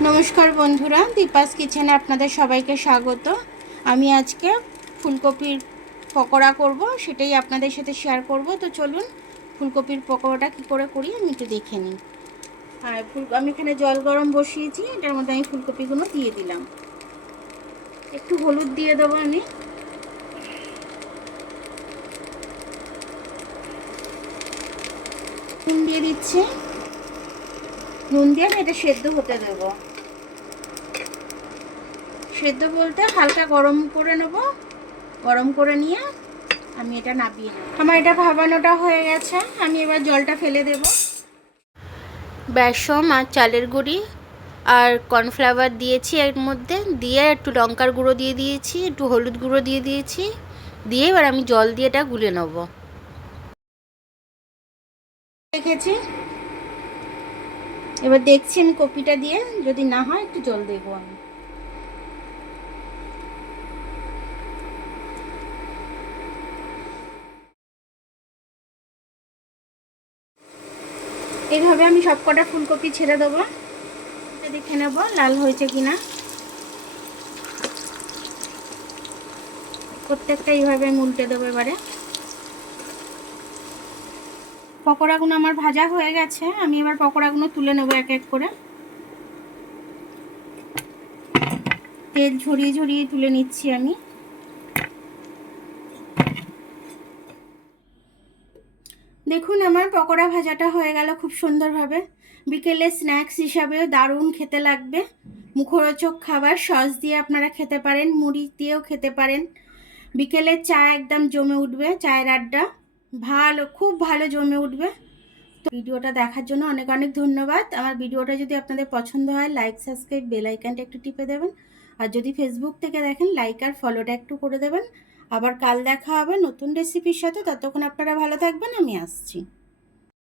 নমস্কার বন্ধুরা, দীপাস কিচেনে আপনাদের সবাইকে স্বাগত। আমি আজকে ফুলকপির পকোড়া করব, সেটাই আপনাদের সাথে শেয়ার করব। তো চলুন ফুলকপির পকোড়াটা কী করে করি আমি একটু দেখে নিই। আর আমি এখানে জল গরম বসিয়েছি, এটার মধ্যে আমি ফুলকপিগুলো দিয়ে দিলাম। একটু হলুদ দিয়ে দেবো আমি। নুন দিয়ে দিচ্ছি, নুন দিয়ে আমি এটা সেদ্ধ হতে দেবো। সেদ্ধ বলতে হালকা গরম করে নেব, গরম করে নিয়ে আমি এটা নাবিয়ে নেব। আমার এটা ভাবানোটা হয়ে গেছে, আমি এবার জলটা ফেলে দেব। বেসন আর চালের গুঁড়ি আর কর্নফ্লাওয়ার দিয়েছি এর মধ্যে, দিয়ে একটু লঙ্কার গুঁড়ো দিয়ে দিয়েছি, একটু হলুদ গুঁড়ো দিয়ে দিয়েছি, দিয়ে এবার আমি জল দিয়ে এটা গুলে নেব। রেখেছি, এবার দেখছি আমি কপিটা দিয়ে, যদি না হয় একটু জল দেবো আমি। এইভাবে আমি সব কটা ফুলকপি ছেড়ে দেবো, দেখে নেব লাল হয়েছে কিনা। প্রত্যেকটা এইভাবে আমি উল্টে দেবো। এবারে পকোড়াগুলো আমার ভাজা হয়ে গেছে, আমি এবার পকোড়াগুলো তুলে নেবো এক এক করে। তেল ঝরিয়ে ঝরিয়ে তুলে নিচ্ছি আমি। দেখুন আমার পকোড়া ভাজাটা হয়ে গেল খুব সুন্দরভাবে। বিকেলে স্ন্যাক্স হিসাবেও দারুণ খেতে লাগবে, মুখরোচক খাবার। সস দিয়ে আপনারা খেতে পারেন, মুড়ি দিয়েও খেতে পারেন। বিকেলে চা একদম জমে উঠবে, চায়ের আড্ডা ভালো, খুব ভালো জমে উঠবে। তো ভিডিওটা দেখার জন্য অনেক অনেক ধন্যবাদ। আমার ভিডিওটা যদি আপনাদের পছন্দ হয়, লাইক, সাবস্ক্রাইব, বেল আইকনটা একটু টিপে দেবেন। আর যদি ফেসবুক থেকে দেখেন, লাইক আর ফলোটা একটু করে দেবেন। আবার কাল দেখা হবে নতুন রেসিপির সাথে। ততক্ষণ আপনারা ভালো থাকবেন, আমি আসছি।